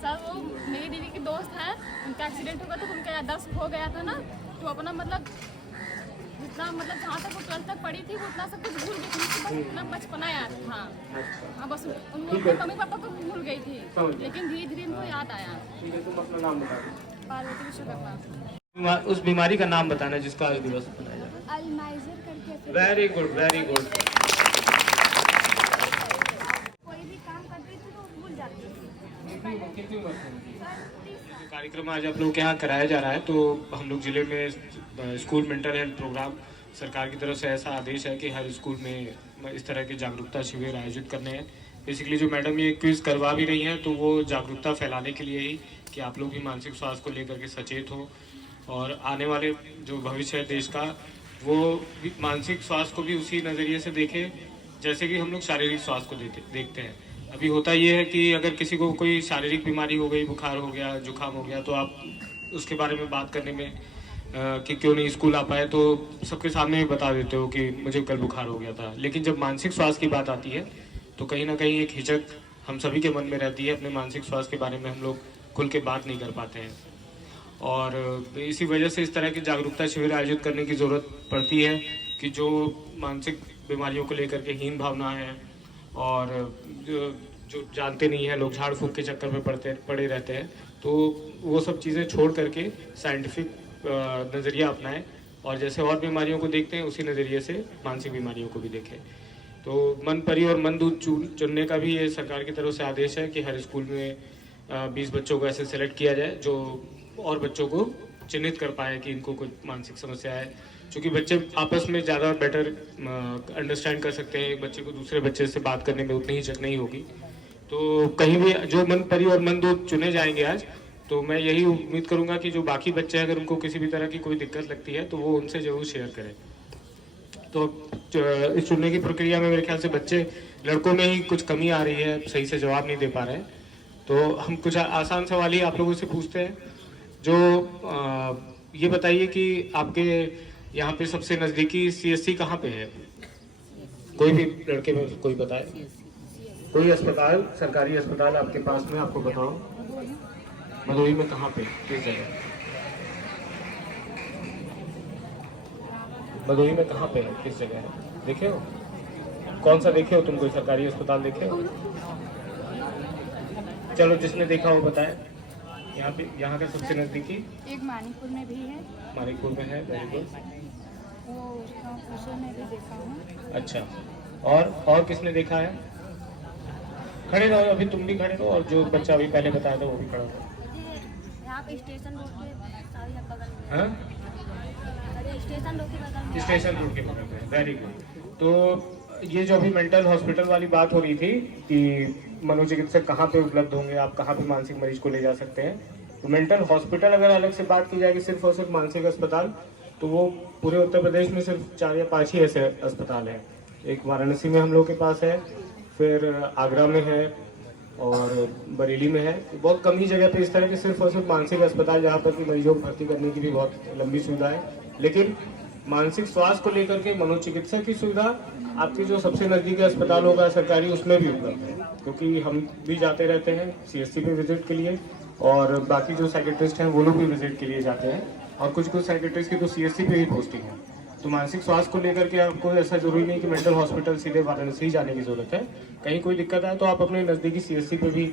Sir वो मेरी दीदी की दोस्त है, उनका एक्सीडेंट हुआ तो उनका याददाश्त हो गया था ना, तो अपना मतलब जितना मतलब जहाँ तक वो 12th तक पढ़ी थी वो उतना सब कुछ भूल गई थी, बस उतना बचपना याद था। हाँ बस उन लोग के मम्मी पापा को भूल गई थी, लेकिन धीरे धीरे उनको याद आया। ठीक है, तुम अपना नाम बता दो। पार्वती विश्वकर्मा। उस बीमारी का नाम बताना जिसका आज दिवस मनाया जाता है। अल्जाइमर करके। Very good, very good. कोई भी काम करती थी तो भूल जाती थी। कार्यक्रम आज आप लोगों के यहाँ कराया जा रहा है, तो हम लोग जिले में स्कूल मेंटल हेल्थ प्रोग्राम सरकार की तरफ से ऐसा आदेश है कि हर स्कूल में इस तरह के जागरूकता शिविर आयोजित करने हैं। बेसिकली जो मैडम ये क्विज करवा भी रही हैं तो वो जागरूकता फैलाने के लिए ही कि आप लोग भी मानसिक स्वास्थ्य को लेकर के सचेत हो और आने वाले जो भविष्य है देश का वो भी मानसिक स्वास्थ्य को भी उसी नज़रिए से देखें जैसे कि हम लोग शारीरिक स्वास्थ्य को देखते हैं। अभी होता ये है कि अगर किसी को कोई शारीरिक बीमारी हो गई, बुखार हो गया, जुकाम हो गया, तो आप उसके बारे में बात करने में कि क्यों नहीं स्कूल आ पाए तो सबके सामने बता देते हो कि मुझे कल बुखार हो गया था। लेकिन जब मानसिक स्वास्थ्य की बात आती है तो कहीं ना कहीं एक हिचक हम सभी के मन में रहती है, अपने मानसिक स्वास्थ्य के बारे में हम लोग खुल के बात नहीं कर पाते हैं और इसी वजह से इस तरह की जागरूकता शिविर आयोजित करने की ज़रूरत पड़ती है कि जो मानसिक बीमारियों को लेकर के हीन भावना है और जो जानते नहीं हैं लोग, झाड़ फूंक के चक्कर में पड़े रहते हैं, तो वो सब चीज़ें छोड़ करके साइंटिफिक नज़रिया अपनाएं और जैसे और बीमारियों को देखते हैं उसी नज़रिए से मानसिक बीमारियों को भी देखें। तो मन परी और मन दूध चुनने का भी ये सरकार की तरफ से आदेश है कि हर स्कूल में 20 बच्चों को ऐसे सेलेक्ट किया जाए जो और बच्चों को चिन्हित कर पाए कि इनको कोई मानसिक समस्या है, क्योंकि बच्चे आपस में ज़्यादा बेटर अंडरस्टैंड कर सकते हैं। एक बच्चे को दूसरे बच्चे से बात करने में उतनी हिचक नहीं होगी। तो कहीं भी जो मन परी और मन दूध चुने जाएंगे आज, तो मैं यही उम्मीद करूंगा कि जो बाकी बच्चे अगर उनको किसी भी तरह की कोई दिक्कत लगती है तो वो उनसे ज़रूर शेयर करें। तो इस चुनने की प्रक्रिया में मेरे ख्याल से बच्चे, लड़कों में ही कुछ कमी आ रही है, सही से जवाब नहीं दे पा रहे हैं। तो हम कुछ आसान सवाल ही आप लोगों से पूछते हैं। जो ये बताइए कि आपके यहाँ पे सबसे नज़दीकी CSC कहाँ पे है? कोई भी लड़के में कोई बताए, कोई अस्पताल, सरकारी अस्पताल आपके पास में, आपको बताओ। भदोही में कहाँ पे, किस जगह? भदोही में कहाँ पे है, किस जगह है? देखे हो? कौन सा देखे हो तुम? कोई सरकारी अस्पताल देखे हो? चलो जिसने देखा हो बताए। यहाँ पे, यहाँ का सबसे नजदीकी एक मानिकपुर में भी है। मानिकपुर में है, वेरी गुड। वो उसका में भी देखा हूँ। अच्छा, और किसने देखा है? खड़े रहो, अभी तुम भी खड़े रहो और जो बच्चा अभी पहले बताया था वो भी खड़ा हो। यहाँ पे स्टेशन रोड के बगल में। हाँ, स्टेशन रोड के बगल में। स्टेशन रोड के बगल में, वेरी गुड। तो ये जो अभी मेंटल हॉस्पिटल वाली बात हो रही थी कि मनोचिकित्सक कहाँ पे उपलब्ध होंगे, आप कहाँ पे मानसिक मरीज को ले जा सकते हैं, तो मेंटल हॉस्पिटल अगर अलग से बात की जाएगी सिर्फ और सिर्फ मानसिक अस्पताल, तो वो पूरे उत्तर प्रदेश में सिर्फ 4 या 5 ही ऐसे अस्पताल हैं। एक वाराणसी में हम लोग के पास है, फिर आगरा में है और बरेली में है। बहुत कम ही जगह पे इस तरह के सिर्फ और सिर्फ मानसिक अस्पताल जहाँ पर कि मरीजों को भर्ती करने की भी बहुत लंबी सुविधा है। लेकिन मानसिक स्वास्थ्य को लेकर के मनोचिकित्सक की सुविधा आपके जो सबसे नज़दीकी अस्पताल होगा सरकारी, उसमें भी उपलब्ध है, क्योंकि हम भी जाते रहते हैं CSC पे विजिट के लिए और बाकी जो साइकेट्रिस्ट हैं वो लोग भी विजिट के लिए जाते हैं और कुछ साइकेट्रिस्ट की तो CSC पे ही पोस्टिंग है। तो मानसिक स्वास्थ्य को लेकर के आपको ऐसा जरूरी नहीं कि मेंटल हॉस्पिटल सीधे वाराणसी ही जाने की जरूरत है। कहीं कोई दिक्कत आए तो आप अपने नज़दीकी CSC पे भी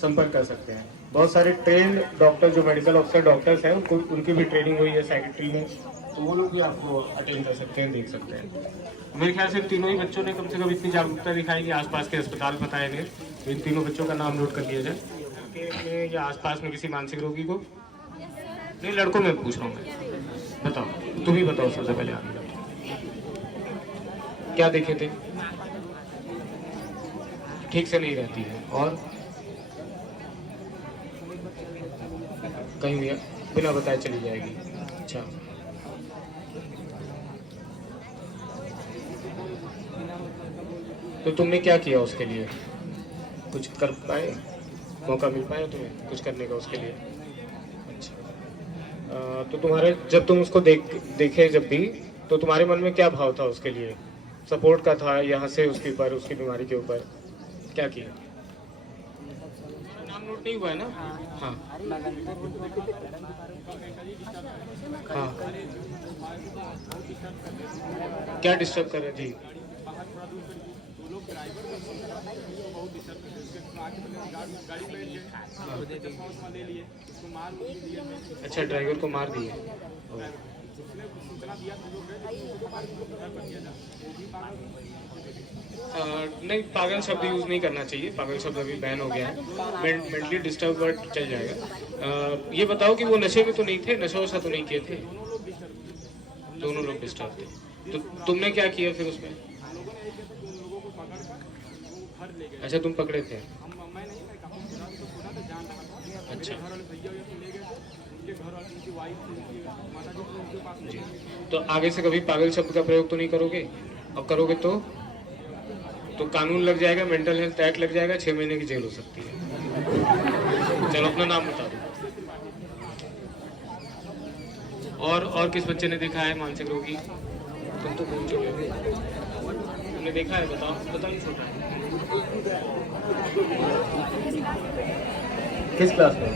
संपर्क कर सकते हैं। बहुत सारे ट्रेंड डॉक्टर, जो मेडिकल ऑफिसर डॉक्टर्स हैं, उनकी भी ट्रेनिंग हुई है साइकेट्री में, तो वो लोग भी आपको अटेंड कर सकते हैं, देख सकते हैं। मेरे ख्याल से तीनों ही बच्चों ने कम से कम इतनी जागरूकता दिखाई कि आसपास के अस्पताल बताए गए, तो इन तीनों बच्चों का नाम नोट कर लिया जाए या आसपास में किसी मानसिक रोगी को। नहीं, लड़कों में पूछ रहा हूँ मैं। बताओ, तुम ही बताओ सबसे पहले आगे क्या देखे थे? ठीक से नहीं रहती है और कहीं बिना बताए चली जाएगी। अच्छा, तो तुमने क्या किया उसके लिए? कुछ कर पाए? मौका मिल पाया तुम्हें कुछ करने का उसके लिए? अच्छा, तो तुम्हारे, जब तुम उसको देखे जब भी, तो तुम्हारे मन में क्या भाव था उसके लिए? सपोर्ट का था, यहाँ से उसके ऊपर, उसकी बीमारी के ऊपर क्या किया? नाम नोट नहीं हुआ है ना? हाँ हाँ, क्या डिस्टर्ब कर रहे हैं जी? अच्छा, ड्राइवर को मार दिए। नहीं, पागल शब्द यूज़ नहीं करना चाहिए, पागल शब्द अभी बैन हो गया है। मेंटली डिस्टर्ब वर्ड चल जाएगा। ये बताओ कि वो नशे में तो नहीं थे, नशा वशा तो नहीं किए थे? दोनों लोग डिस्टर्ब थे। तो तुमने क्या किया फिर उसमें? अच्छा, तुम पकड़े थे। अच्छा जी, तो आगे से कभी पागल शब्द का प्रयोग तो नहीं करोगे? और करोगे तो कानून लग जाएगा, मेंटल हेल्थ एक्ट लग जाएगा, 6 महीने की जेल हो सकती है। चलो अपना नाम बता दो। और किस बच्चे ने देखा है मानसिक रोगी? तुम तो भूल चुके हो। तुमने देखा है? बताओ छोटा। किस क्लास में?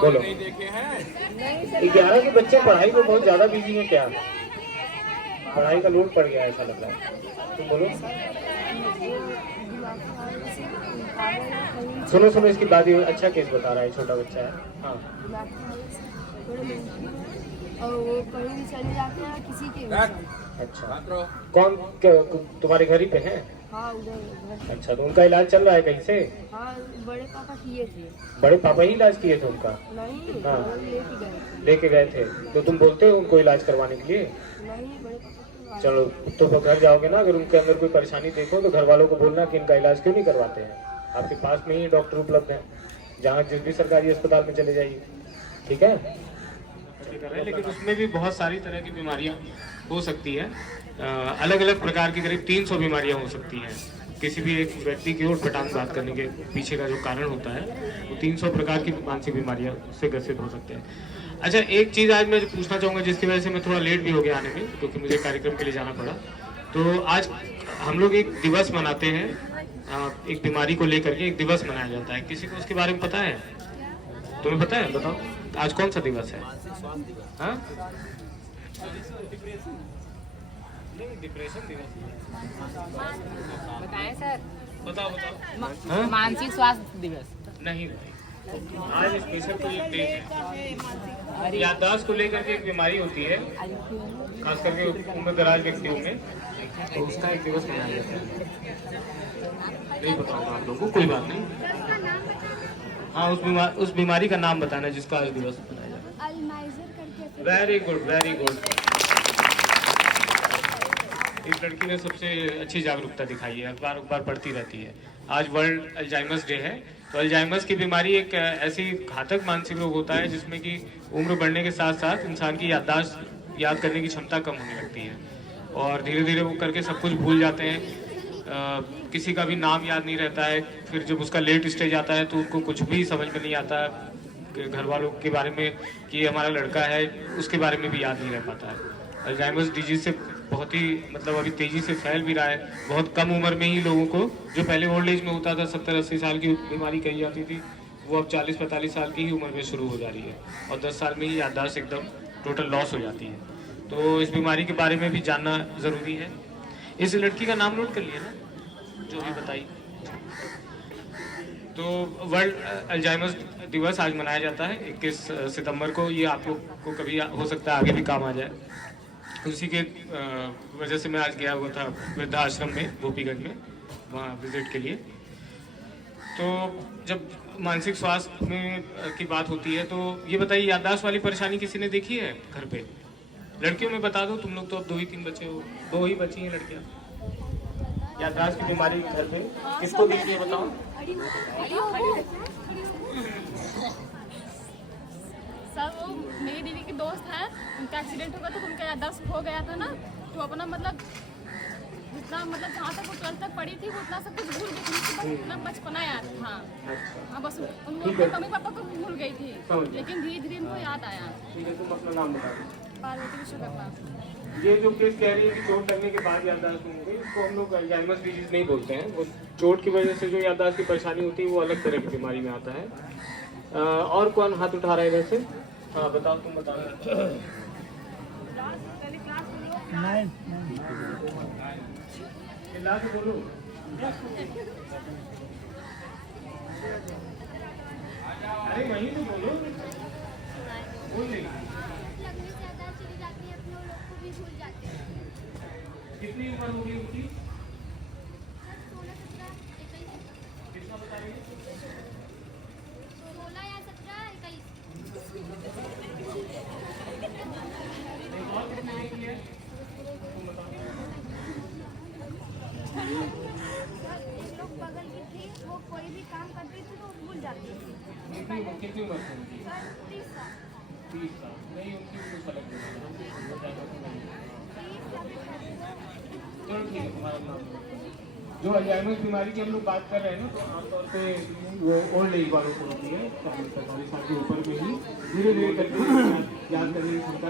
बोलो। 11 के बच्चे पढ़ाई में बहुत ज्यादा बिजी हैं क्या? पढ़ाई का लोड पड़ गया ऐसा लग रहा है। तुम बोलो। सुनो इसकी बात। अच्छा केस बता रहा है, छोटा बच्चा है। हाँ, और वो कहीं भी चले जाते हैं किसी के भी। अच्छा, कौन तुम्हारे घर ही पे है? हाँ, उधर। अच्छा, तो उनका इलाज चल रहा है कहीं से? हाँ, बड़े पापा किए थे। बड़े पापा ही इलाज किए थे उनका? नहीं, हाँ, लेके गए थे। तो तुम बोलते हो उनको इलाज करवाने के लिए? नहीं, बड़े पापा। चलो, तो घर जाओगे ना, अगर उनके अंदर कोई परेशानी देखो तो घर वालों को बोलना कि इनका इलाज क्यों नहीं करवाते हैं। आपके पास में ही डॉक्टर उपलब्ध हैं, जहाँ जिस भी सरकारी अस्पताल में चले जाइए। ठीक है? लेकिन उसमें भी बहुत सारी तरह की बीमारियां हो सकती है। अलग अलग प्रकार की करीब 300 बीमारियां हो सकती हैं। किसी भी एक व्यक्ति की ओर पटांग बात करने के पीछे का जो कारण होता है, वो 300 प्रकार की मानसिक बीमारियां से ग्रसित हो सकते हैं। अच्छा, एक चीज़ आज मैं पूछना चाहूँगा, जिसकी वजह से मैं थोड़ा लेट भी हो गया आने में, क्योंकि मुझे कार्यक्रम के लिए जाना पड़ा। तो आज हम लोग एक दिवस मनाते हैं, एक बीमारी को लेकर के एक दिवस मनाया जाता है। किसी को उसके बारे में पता है? तुम्हें पता है? बताओ, आज कौन सा दिवस है? हाँ, डिप्रेशन दिवस। बताएं सर। बताओ। मानसिक स्वास्थ्य दिवस नहीं भाई, आज स्पेशल कोई एक डे है। याददाश्त को लेकर के एक बीमारी होती है, खास करके उम्र दराज व्यक्तियों में, तो उसका एक दिवस मनाया जाता है। नहीं बताऊंगा आप लोगों को, कोई बात नहीं। हाँ, उस बीमारी का नाम बताना जिसका आज दिवस मनाया जाता है। Very good, very good. इस लड़की ने सबसे अच्छी जागरूकता दिखाई है, अखबार पढ़ती रहती है। आज वर्ल्ड अल्जाइमर्स डे है। तो अल्जाइमर्स की बीमारी एक ऐसी घातक मानसिक रोग होता है जिसमें कि उम्र बढ़ने के साथ साथ इंसान की याददाश्त, याद करने की क्षमता कम होने लगती है, और धीरे धीरे वो करके सब कुछ भूल जाते हैं। किसी का भी नाम याद नहीं रहता है। फिर जब उसका लेट स्टेज आता है तो उनको कुछ भी समझ में नहीं आता है, घर वालों के बारे में कि हमारा लड़का है, उसके बारे में भी याद नहीं रह पाता है। अल्जाइमर्स डिजीज से बहुत ही अभी तेज़ी से फैल भी रहा है। बहुत कम उम्र में ही लोगों को, जो पहले ओल्ड एज में होता था 70-80 साल की बीमारी कही जाती थी, वो अब 40-45 साल की ही उम्र में शुरू हो जा रही है, और 10 साल में ही याददाश्त एकदम टोटल लॉस हो जाती है। तो इस बीमारी के बारे में भी जानना ज़रूरी है। इस लड़की का नाम नोट कर लिया ना, जो भी बताई। तो वर्ल्ड अल्जाइमर्स दिवस आज मनाया जाता है 21 सितंबर को। ये आप लोग को कभी हो सकता है आगे भी काम आ जाए। उसी के वजह से मैं आज गया हुआ था वृद्धाश्रम में, गोपीगंज में, वहाँ विजिट के लिए। तो जब मानसिक स्वास्थ्य में की बात होती है, तो ये बताइए, याददाश्त वाली परेशानी किसी ने देखी है घर पे? लड़कियों में बता दो, तुम लोग तो अब 2-3 बच्चे हो, 2 ही बची हैं लड़कियाँ। याददाश्त की बीमारी घर पे किसको देखी है बताओ? सर, वो मेरी दीदी के दोस्त हैं, उनका एक्सीडेंट हो गया तो उनका याददाश्त खो गया था ना, तो अपना जितना जहाँ तक वो 12th तक पढ़ी थी वो उतना सब कुछ भूल गई थी, बस उतना बचपना याद था। हाँ, बस उनको मम्मी पापा को भूल गई थी, लेकिन धीरे धीरे उनको याद आया। ठीक है, तुम अपना नाम बता दो। पार्वती विश्वकर्मा। ये जो केस कह रही है कि चोट लगने के बाद याददाश्त हो गई, इसको हम लोग अल्जाइमर्स डिजीज नहीं बोलते हैं, वो चोट की वजह से जो याददाश्त की परेशानी होती है वो अलग तरह की बीमारी में आता है। और कौन हाथ उठा रहा है इधर से? हाँ बताओ, तुम बताओ। बोलो। अरे वहीं तो बोलो। बोल नहीं। लगने से याददाश्त चली जाती है, अपने लोग को भी भूल जाते हैं। कितनी उम्र होगी उनकी? 16, 17, 21। कितना बता रही है? 16 या 17, 21। और कितनी लिखी है? तुम बताओ। एक लोग बगल की थी, वो कोई भी काम करती थी तो भूल जाती थी। कितनी उम्र थी उनकी? सर 30 साल। 30 साल। नहीं, उनकी कुछ अलग नहीं। चलो ठीक है, तुम्हारा नाम जो अल्जाइमर बीमारी की हम लोग बात कर रहे हैं ना, तो आमतौर पे वो ओल्ड एज वालों को होती है, 40 साल के ऊपर में ही धीरे धीरे करके याद करने की क्षमता